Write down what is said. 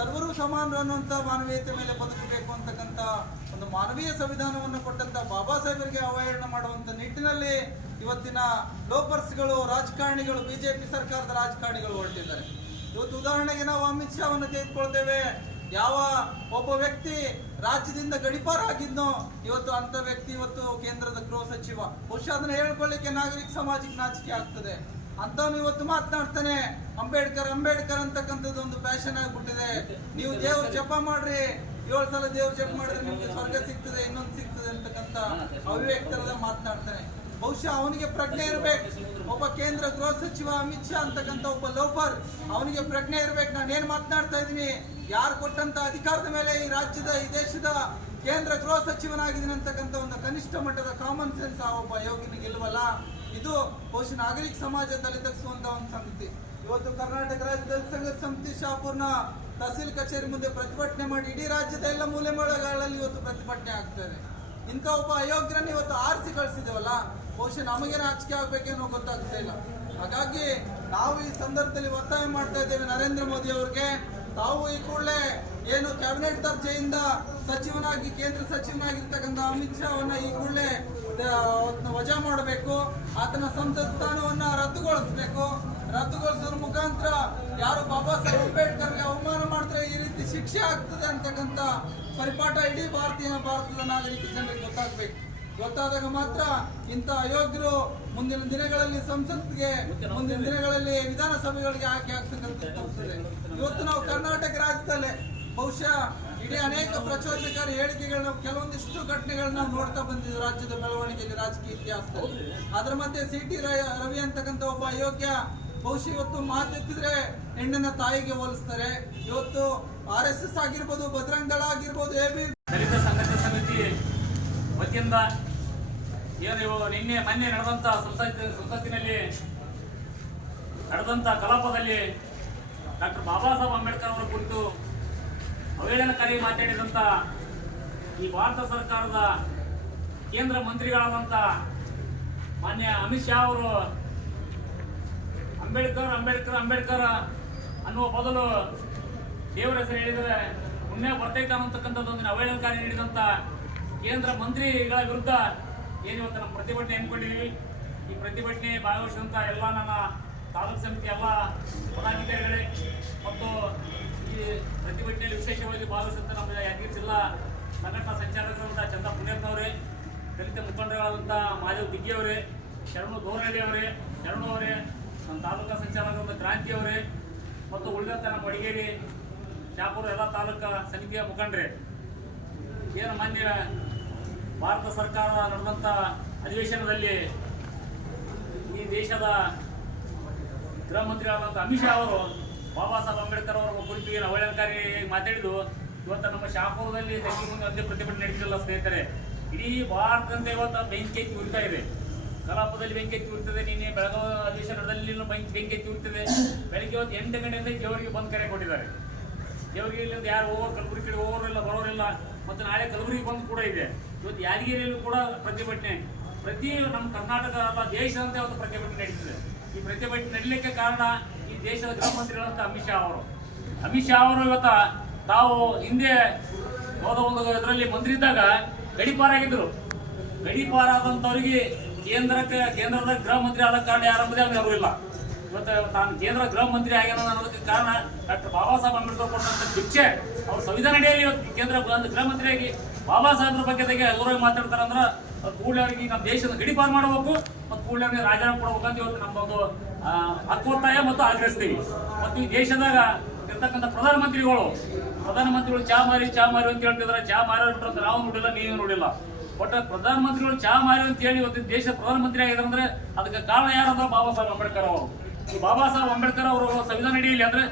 ಸರ್ವರು ಸಮಾನರು ಅನ್ನುವಂಥ ಮಾನವೀಯತೆ ಮೇಲೆ ಬದುಕಬೇಕು ಅಂತಕ್ಕಂಥ ಒಂದು ಮಾನವೀಯ ಸಂವಿಧಾನವನ್ನು ಕೊಟ್ಟಂತ ಬಾಬಾ ಸಾಹೇಬರಿಗೆ ಅವಹೇಳನ ಮಾಡುವಂತ ನಿಟ್ಟಿನಲ್ಲಿ ಇವತ್ತಿನ ಲೋಪರ್ಸ್ಗಳು ರಾಜಕಾರಣಿಗಳು, ಬಿಜೆಪಿ ಸರ್ಕಾರದ ರಾಜಕಾರಣಿಗಳು ಹೊರಟಿದ್ದಾರೆ. ಇವತ್ತು ಉದಾಹರಣೆಗೆ ನಾವು ಅಮಿತ್ ಶಾವನ್ನು ತೆಗೆದುಕೊಳ್ತೇವೆ. ಯಾವ ಒಬ್ಬ ವ್ಯಕ್ತಿ ರಾಜ್ಯದಿಂದ ಗಡಿಪಾರ ಆಗಿದ್ನೋ ಇವತ್ತು ಅಂತ ವ್ಯಕ್ತಿ ಇವತ್ತು ಕೇಂದ್ರದ ಗೃಹ ಸಚಿವ. ಬಹುಶಃ ಅದನ್ನು ಹೇಳ್ಕೊಳ್ಳಿಕ್ಕೆ ನಾಗರಿಕ ಸಮಾಜಕ್ಕೆ ನಾಚಿಕೆ ಆಗ್ತದೆ. ಅಂತವನು ಇವತ್ತು ಮಾತನಾಡ್ತಾನೆ, ಅಂಬೇಡ್ಕರ್ ಅಂಬೇಡ್ಕರ್ ಅಂತಕ್ಕಂಥದ್ದು ಒಂದು ಫ್ಯಾಷನ್ ಆಗಿಬಿಟ್ಟಿದೆ. ನೀವು ದೇವ್ರ ಜಪ ಮಾಡ್ರಿ, ಏಳು ಸಲ ದೇವ್ರ ಜಪ ಮಾಡಿದ್ರೆ ನಿಮ್ಗೆ ಸ್ವರ್ಗ ಸಿಗ್ತದೆ, ಇನ್ನೊಂದು ಸಿಗ್ತದೆ ಅಂತಕ್ಕಂಥ ಅವಿವೇಕ್ತರದ ಮಾತನಾಡ್ತಾನೆ. ಬಹುಶಃ ಅವನಿಗೆ ಪ್ರಜ್ಞೆ ಇರ್ಬೇಕು. ಒಬ್ಬ ಕೇಂದ್ರ ಗೃಹ ಸಚಿವ ಅಮಿತ್ ಶಾ ಅಂತಕ್ಕಂಥ ಒಬ್ಬ ಲೋಫರ್ ಅವನಿಗೆ ಪ್ರಜ್ಞೆ ಇರ್ಬೇಕು. ನಾನು ಏನ್ ಮಾತನಾಡ್ತಾ ಇದ್ದೀನಿ? ಯಾರು ಕೊಟ್ಟಂತ ಅಧಿಕಾರದ ಮೇಲೆ ಈ ರಾಜ್ಯದ, ಈ ದೇಶದ ಕೇಂದ್ರ ಗೃಹ ಸಚಿವನಾಗಿದ್ದೀನಿ ಅಂತಕ್ಕಂಥ ಒಂದು ಕನಿಷ್ಠ ಮಟ್ಟದ ಕಾಮನ್ ಸೆನ್ಸ್ ಆ ಒಬ್ಬ ಯೋಗಿನಿಗೆ ಇಲ್ವಲ್ಲ? ಇದು ಬಹುಶಃ ನಾಗರಿಕ ಸಮಾಜ ತಲೆತಗ್ಗಿಸುವಂತ ಒಂದು ಸಮಿತಿ ಇವತ್ತು ಕರ್ನಾಟಕ ರಾಜ್ಯ ಸಂಘದ ಸಮಿತಿ ಶಾಪುರ್ನ ತಹಸೀಲ್ ಕಚೇರಿ ಮುಂದೆ ಪ್ರತಿಭಟನೆ ಮಾಡಿ ಇಡೀ ರಾಜ್ಯದ ಎಲ್ಲ ಮೂಲೆ ಮೂಲೆಗಳಲ್ಲಿ ಇವತ್ತು ಪ್ರತಿಭಟನೆ ಆಗ್ತಾ ಇದೆ. ಇಂಥ ಒಬ್ಬ ಅಯೋಗ್ಯರನ್ನ ಇವತ್ತು ಆರಿಸಿ ಕಳಿಸಿದೇವಲ್ಲ ಬಹುಶಃ ನಮಗೆ ರಾಜಕೀಯ ಆಗ್ಬೇಕೇನೋ ಗೊತ್ತಾಗ್ತಾ ಇಲ್ಲ. ಹಾಗಾಗಿ ನಾವು ಈ ಸಂದರ್ಭದಲ್ಲಿ ಒತ್ತಾಯ ಮಾಡ್ತಾ ಇದ್ದೇವೆ ನರೇಂದ್ರ ಮೋದಿ ಅವ್ರಿಗೆ. ತಾವು ಈ ಕೂಡಲೇ ಏನು ಕ್ಯಾಬಿನೆಟ್ ದರ್ಜೆಯಿಂದ ಸಚಿವನಾಗಿ, ಕೇಂದ್ರ ಸಚಿವನಾಗಿರ್ತಕ್ಕಂಥ ಅಮಿತ್ ಶಾ ಅವನ್ನ ಈ ಕೂಡಲೇ ವಜಾ ಮಾಡಬೇಕು. ಆತನ ಸಂಸತ್ ಸ್ಥಾನವನ್ನ ರದ್ದುಗೊಳಿಸಬೇಕು. ರದ್ದುಗೊಳಿಸೋದ್ರ ಮುಖಾಂತರ ಯಾರು ಬಾಬಾ ಸಾಹೇಬ್ ಅಂಬೇಡ್ಕರ್ಗೆ ಅವಮಾನ ಮಾಡ್ತಾರೆ, ಈ ರೀತಿ ಶಿಕ್ಷೆ ಆಗ್ತದೆ ಅಂತಕ್ಕಂಥ ಪರಿಪಾಠ ಇಡೀ ಭಾರತೀಯ, ಭಾರತದ ನಾಗರಿಕ ಜನರಿಗೆ ಗೊತ್ತಾಗ್ಬೇಕು. ಗೊತ್ತಾದಾಗ ಮಾತ್ರ ಇಂಥ ಅಯೋಗ್ಯರು ಮುಂದಿನ ದಿನಗಳಲ್ಲಿ ಸಂಸತ್ಗೆ, ಮುಂದಿನ ದಿನಗಳಲ್ಲಿ ವಿಧಾನಸಭೆಗಳಿಗೆ ಆಯ್ಕೆ ಆಗ್ತಕ್ಕಂಥದ್ದು ಆಗ್ತದೆ. ಇವತ್ತು ನಾವು ಕರ್ನಾಟಕ ರಾಜ್ಯದಲ್ಲೇ ಬಹುಶಃ ಇಡೀ ಅನೇಕ ಪ್ರಚೋದಕರ ಹೇಳಿಕೆಗಳನ್ನ ಕೆಲವೊಂದಿಷ್ಟು ಘಟನೆಗಳನ್ನ ನೋಡ್ತಾ ಬಂದಿದ್ದು ರಾಜ್ಯದ ಬೆಳವಣಿಗೆಯಲ್ಲಿ ರಾಜಕೀಯ ಇತಿಹಾಸದಲ್ಲಿ. ಅದರ ಮಧ್ಯೆ ಸಿ ಟಿ ರವಿ ಅಂತಕ್ಕಂಥ ಒಬ್ಬ ಅಯೋಗ್ಯ ಬಹುಶಃ ಇವತ್ತು ಮಾತೆತ್ತಿದ್ರೆ ಹೆಣ್ಣನ್ನ ತಾಯಿಗೆ ಹೋಲಿಸ್ತಾರೆ. ಇವತ್ತು ಆರ್ ಎಸ್ ಎಸ್ ಆಗಿರ್ಬೋದು ಭದ್ರಂಗ ದಳ ಆಗಿರ್ಬೋದು, ಎ ಬಿ ದಲಿತ ಸಂಘರ್ಷ ಸಮಿತಿ ವತಿಯಿಂದ ಏನು ನಿನ್ನೆ ಮೊನ್ನೆ ನಡೆದಂತ ಸಂಸತ್ ಸಂಸತ್ತಿನಲ್ಲಿ ನಡೆದಂತ ಕಲಾಪದಲ್ಲಿ ಡಾಕ್ಟರ್ ಬಾಬಾ ಸಾಹೇಬ್ ಅಂಬೇಡ್ಕರ್ ಅವರ ಕುರಿತು ಅವಹೇಳನಕಾರಿ ಮಾತಾಡಿದಂತ ಈ ಭಾರತ ಸರ್ಕಾರದ ಕೇಂದ್ರ ಮಂತ್ರಿಗಳಾದಂಥ ಮಾನ್ಯ ಅಮಿತ್ ಶಾ ಅವರು, ಅಂಬೇಡ್ಕರ್ ಅಂಬೇಡ್ಕರ್ ಅಂಬೇಡ್ಕರ್ ಅನ್ನುವ ಬದಲು ದೇವರ ಹೆಸರು ಹೇಳಿದರೆ ಬರ್ತೈತೆ ಅನ್ನತಕ್ಕಂಥದ್ದು ಒಂದು ಅವಹೇಳನಕಾರಿ ನೀಡಿದಂಥ ಕೇಂದ್ರ ಮಂತ್ರಿಗಳ ವಿರುದ್ಧ ಏನು ಇವತ್ತು ನಮ್ಮ ಪ್ರತಿಭಟನೆ ಹಮ್ಮಿಕೊಂಡಿದ್ದೀವಿ ಈ ಪ್ರತಿಭಟನೆ ಭಾಗವಹಿಸಿದಂಥ ಎಲ್ಲ ನನ್ನ ತಾಲೂಕು ಸಮಿತಿ ಎಲ್ಲ ಪದಾಧಿಕಾರಿಗಳೇ ಮತ್ತು ಈ ಪ್ರತಿಭಟನೆಯಲ್ಲಿ ವಿಶೇಷವಾಗಿ ಭಾಗವಹಿಸಿದಂಥ ನಮ್ಮ ಯಾದಗಿರಿ ಜಿಲ್ಲಾ ಸಂಚಾಲಕರಾದಂಥ ಚಂದ ಪುಣ್ಯಪ್ಪನವರೇ ದಲಿತ ಮುಖಂಡರಾದಂಥ ಮಾದೇವ್ ದಿಗ್ಗಿಯವರೇ ಶರಣು ಗೌರಹಳ್ಳಿ ಅವರೇ ಶರಣು ಅವರೇ ನಮ್ಮ ತಾಲೂಕಾ ಸಂಚಾಲಕರಾದ ಕ್ರಾಂತಿ ಅವರೇ ಮತ್ತು ಉಳಿದಂಥ ನಮ್ಮ ಮಡಿಗೇರಿ, ಶಾಪುರ ಎಲ್ಲ ತಾಲೂಕಾ ಸಮಿತಿಯ ಮುಖಂಡರೇ. ಏನು ಮಾನ್ಯ ಭಾರತ ಸರ್ಕಾರ ನಡೆದಂಥ ಅಧಿವೇಶನದಲ್ಲಿ ಈ ದೇಶದ ಗೃಹ ಮಂತ್ರಿಗಳಾದಂಥ ಅಮಿತ್ ಶಾ ಅವರು, ಬಾಬಾ ಸಾಹೇಬ್ ಅಂಬೇಡ್ಕರ್ ಅವರ ಕುರಿತು ಏನು ಅವಹೇಳನಕಾರಿ ಮಾತಾಡಿದ್ದು ಇವತ್ತು ನಮ್ಮ ಶಾಪುರದಲ್ಲಿ ಒಂದೇ ಪ್ರತಿಭಟನೆ ನಡೀತಿಲ್ಲ ಸ್ನೇಹಿತರೆ? ಇಡೀ ಭಾರತದಿಂದ ಇವತ್ತು ಬೆಂಕಿ ಎತ್ತಿ ಇದೆ. ಕಲಾಪದಲ್ಲಿ ಬೆಂಕಿ ಎತ್ತಿ ನಿನ್ನೆ ಬೆಳಗಾವಿ ಅಧಿವೇಶನದಲ್ಲಿ ಬೆಂಕಿ ಎತ್ತಿ ಉರಿತದೆ. ಬೆಳಿಗ್ಗೆ ಇವತ್ತು ಎಂಟು ಗಂಟೆಯಿಂದ ದೇವರಿಗೆ ಬಂದ್ ಕರೆ ಕೊಟ್ಟಿದ್ದಾರೆ. ದೇವರಿಗೆಲ್ಲಿಂದ ಯಾರು ಹೋಗೋರು, ಕಲಬುರಗಿ ಕಡೆ ಹೋಗೋರಿಲ್ಲ ಬರೋರಿಲ್ಲ, ಮತ್ತು ನಾಳೆ ಕಲಬುರಗಿ ಬಂದ್ ಕೂಡ ಇದೆ. ಇವತ್ತು ಯಾದಗಿರಿಯಲ್ಲೂ ಕೂಡ ಪ್ರತಿಭಟನೆ. ಪ್ರತಿ ನಮ್ಮ ಕರ್ನಾಟಕ ಅಲ್ಲ, ದೇಶದಂತೆ ಒಂದು ಪ್ರತಿಭಟನೆ ನಡೀತಿದೆ. ಈ ಪ್ರತಿಭಟನೆ ನಡೀಲಿಕ್ಕೆ ಕಾರಣ ಈ ದೇಶದ ಗೃಹ ಮಂತ್ರಿಗಳಂತ ಅಮಿತ್ ಶಾ ಅವರು. ಅಮಿತ್ ಶಾ ಅವರು ಇವತ್ತ ತಾವು ಹಿಂದೆ ಹೋದ ಒಂದು ಇದರಲ್ಲಿ ಮಂತ್ರಿ ಇದ್ದಾಗ ಗಡಿಪಾರಾಗಿದ್ರು ಗಡಿಪಾರಾದಂಥವ್ರಿಗೆ ಕೇಂದ್ರಕ್ಕೆ, ಕೇಂದ್ರದ ಗೃಹ ಮಂತ್ರಿ ಆದ ಕಾರಣ ಯಾರಂಬುದೇ ಯಾರು ಇಲ್ಲ ಇವತ್ತು ತಾನು ಕೇಂದ್ರ ಗೃಹ ಮಂತ್ರಿ ಆಗ್ಯಾನ ಅನ್ನೋದಕ್ಕೆ ಕಾರಣ ಡಾಕ್ಟರ್ ಬಾಬಾ ಸಾಹೇಬ್ ಅಂಬೇಡ್ಕರ್ ಕೊಟ್ಟಂತ ಶಿಕ್ಷೆ ಅವ್ರ ಸಂವಿಧಾನ ಅಡಿಯಲ್ಲಿ ಇವತ್ತು ಕೇಂದ್ರ ಗೃಹ- ಮಂತ್ರಿಯಾಗಿ ಬಾಬಾ ಸಾಹೇಬ್ರ ಬಗ್ಗೆ ತೆಗೆ ಗೌರವ ಮಾತಾಡ್ತಾರೆ ಅಂದ್ರೆ ಅದು ಕೂಡಲೇ ಅವರಿಗೆ ನಮ್ಮ ದೇಶದ ಗಡಿಪಾರು ಮಾಡಬೇಕು ಮತ್ತು ಕೂಡಲೇ ಅವರಿಗೆ ರಾಜೀನಾಮೆ ಕೊಡಬೇಕು ಅಂತ ಇವತ್ತು ಒಂದು ಹಕ್ಕು ಹಕ್ಕೊತ್ತಾಯ ಮತ್ತು ಆಗ್ರಹಿಸ್ತೀವಿ. ಮತ್ತು ಈ ದೇಶದಾಗ ಇರ್ತಕ್ಕಂಥ ಪ್ರಧಾನಮಂತ್ರಿಗಳು ಪ್ರಧಾನಮಂತ್ರಿಗಳು ಚಾ ಮಾರಿ ಚಾ ಮಾರಿ ಅಂತ ಹೇಳ್ತಿದ್ರೆ. ಚಾ ಮಾರಿ ಅಂತ ನಾವು ನೋಡಿಲ್ಲ, ನೀವು ನೋಡಿಲ್ಲ. ಒಟ್ಟ ಪ್ರಧಾನಮಂತ್ರಿಗಳು ಚಾ ಮಾರಿ ಅಂತ ಹೇಳಿ ಇವತ್ತು ದೇಶ ಪ್ರಧಾನಮಂತ್ರಿ ಆಗಿದ್ದಾರೆ ಅಂದ್ರೆ ಅದಕ್ಕೆ ಕಾರಣ ಯಾರಂದ್ರೆ ಬಾಬಾ ಸಾಹೇಬ್ ಅಂಬೇಡ್ಕರ್ ಅವರು. ಬಾಬಾ ಸಾಹೇಬ್ ಅಂಬೇಡ್ಕರ್ ಅವರು ಸಂವಿಧಾನ ಅಡಿಯಲ್ಲಿ ಅಂದ್ರೆ